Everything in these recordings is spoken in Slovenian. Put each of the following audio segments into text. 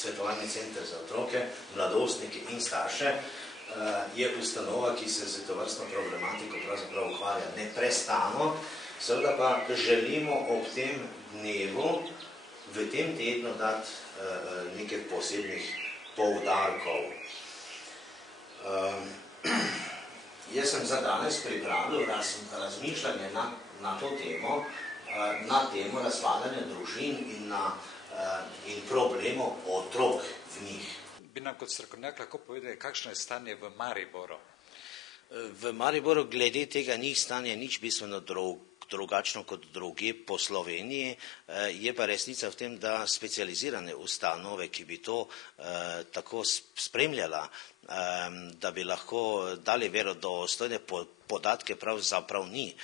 svetovalni center za otroke, mladostnike in starše je ustanova, ki se z tovrstno problematiko pravzaprav ukvarja neprestano. Seveda pa želimo ob tem dnevu v tem tednu dati nekaj posebnih poudarkov. Jaz sem za danes pripravil razmišljanje na to temo, na temo razpadanja družin in problemov otrok v njih. Bi nam kot strokovnjak lahko povedali, kakšno je stanje v Mariboru? V Mariboru glede tega ni stanje nič bistveno drugačno kot drugje po Sloveniji, je pa resnica v tem, da specializirane ustanove, ki bi to tako spremljala, da bi lahko dali verodostojne podatke, pravzaprav ni.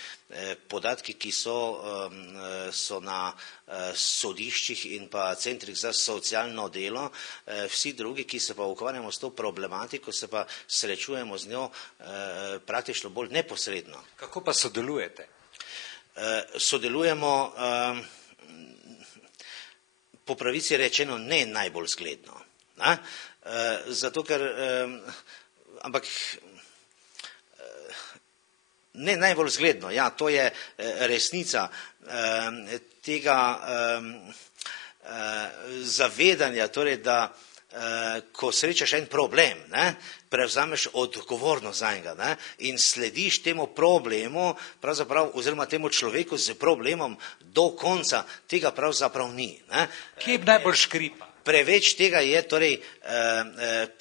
Podatki, ki so na sodiščih in pa centrih za socialno delo, vsi drugi, ki se pa ukvarjamo s to problematiko, se pa srečujemo z njo praktično bolj neposredno. Kako pa sodelujete? Sodelujemo po pravici rečeno ne najbolj zgledno. Zato, ker ampak ne najbolj zgledno, ja, to je resnica tega zavedanja, torej, da ko srečaš en problem, prevzameš odgovornost za njega in slediš temu problemu, pravzaprav, oziroma temu človeku z problemom do konca, tega pravzaprav ni. Kje najbolj škripa? Preveč tega je torej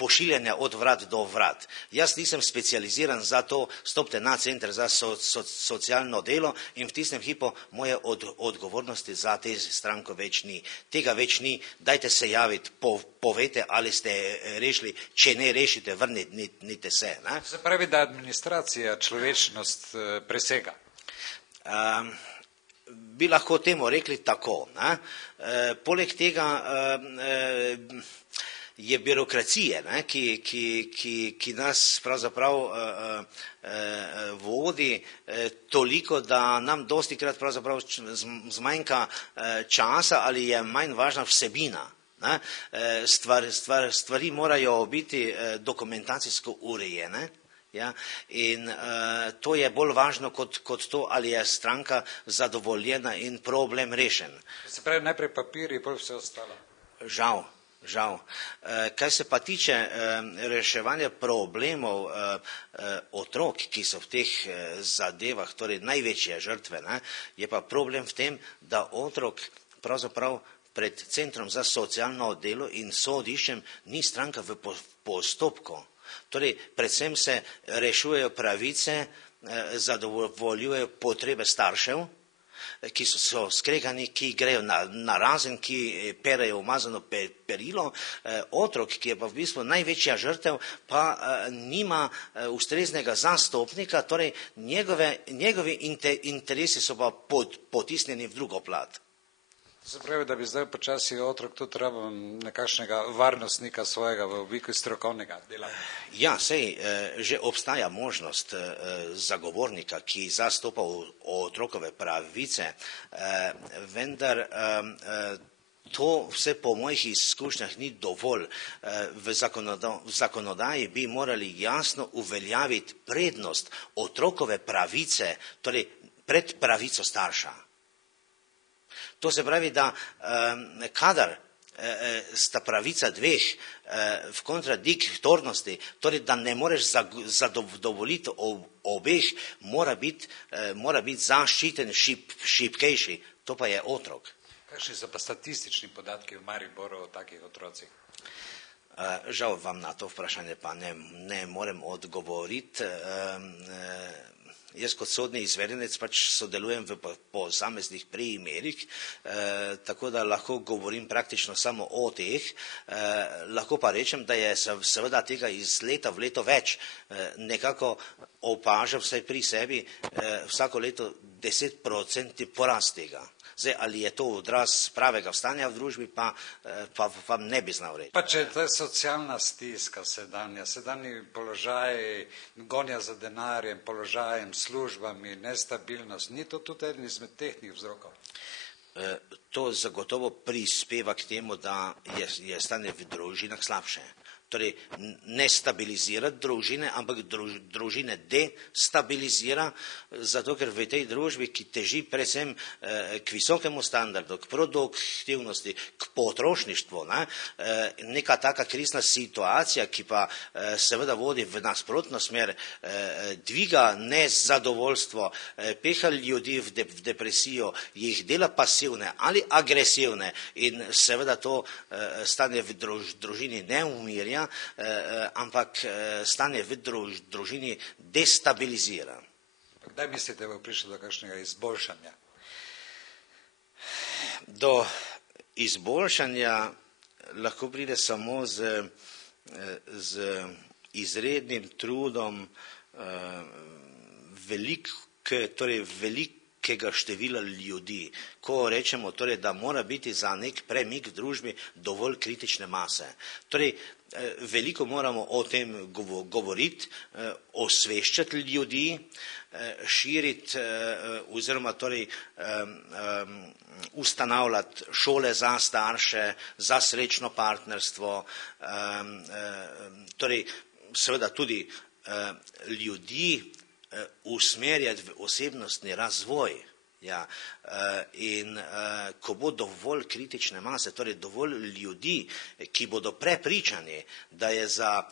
pošiljanja od vrat do vrat. Jaz nisem specializiran za to, stopite na center za socialno delo in v tistem hipu moje odgovornosti za te stranko več ni. Tega več ni, dajte se javiti, povejte, ali ste rešili, če ne rešite, vrnite se. Se pravi, da administracija človečnost presega? Bi lahko temu rekli tako. Poleg tega je birokracije, ki nas pravzaprav vodi toliko, da nam dostikrat pravzaprav zmanjka časa ali je manj važna vsebina. Stvari morajo biti dokumentacijsko urejene. Ja, in to je bolj važno kot to, ali je stranka zadovoljena in problem rešen. Se pravi, najprej papir in potem vse ostalo. Žal. Kaj se pa tiče reševanja problemov otrok, ki so v teh zadevah, torej največje žrtve, je pa problem v tem, da otrok pravzaprav pred centrom za socialno delo in sodiščem ni stranka v postopku. Torej, predvsem se rešujejo pravice, zadovoljujejo potrebe staršev, ki so skregani, ki grejo narazen, ki perejo umazano perilo. Otrok, ki je pa v bistvu največja žrtev, pa nima ustreznega zastopnika, torej njegovi interesi so pa potisnjeni v drugo plat. Se pravi, da bi zdaj počasi otrok tudi rabil nekakšnega varnostnika svojega v obliki strokovnega dela. Ja, sej, že obstaja možnost zagovornika, ki zastopa otrokove pravice, vendar to vse po mojih izkušnjah ni dovolj. V zakonodaji bi morali jasno uveljaviti prednost otrokove pravice, torej pred pravico starša. To se pravi, da kadar sta pravica dveh v kontradiktornosti, torej da ne moreš zadovoljiti obeh, mora biti zaščiten šibkejši, to pa je otrok. Kakšni so pa statistični podatki v Mariboru o takih otrocih? Žal vam na to vprašanje pa ne morem odgovoriti. Jaz kot sodni izvedenec pač sodelujem v posameznih primerih, tako da lahko govorim praktično samo o teh. Lahko pa rečem, da je seveda tega iz leta v leto več. Nekako opažam vsaj pri sebi vsako leto 10% porast tega. Zdaj, ali je to odraz pravega stanja v družbi, pa vam ne bi znal reči. Pa če je to socialna stiska sedanji položaj, gonja za denarjem, položajem, službami, nestabilnost, ni to tudi eden izmed tehnih vzrokov? to zagotovo prispeva k temu, da je stanje v družinah slabše. Torej, ne stabilizirati družine, ampak družine destabilizira, zato ker v tej družbi, ki teži predvsem k visokemu standardu, k produktivnosti, k potrošništvu, neka taka krizna situacija, ki pa seveda vodi v nasprotno smer, dviga nezadovoljstvo, peha ljudi v depresijo, jih dela pasivne ali agresivne in seveda to stanje v družini ne umirja, ampak stanje v družini destabilizira. Kdaj mislite, da bo prišlo do kakšnega izboljšanja? Do izboljšanja lahko pride samo z izrednim trudom velikega števila ljudi. Ko rečemo, torej, da mora biti za nek premik v družbi dovolj kritične mase. Torej, veliko moramo o tem govoriti, osveščati ljudi, širiti oziroma torej ustanavljati šole za starše, za srečno partnerstvo, torej seveda tudi ljudi usmerjati v osebnostni razvoj. Ja, in ko bo dovolj kritične mase, torej dovolj ljudi, ki bodo prepričani, da je za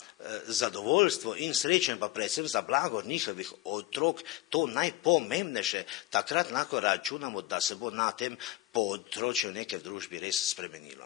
zadovoljstvo in srečen, pa predvsem za blago njihovih otrok to najpomembnejše, takrat lahko računamo, da se bo na tem področju nekaj v družbi res spremenilo.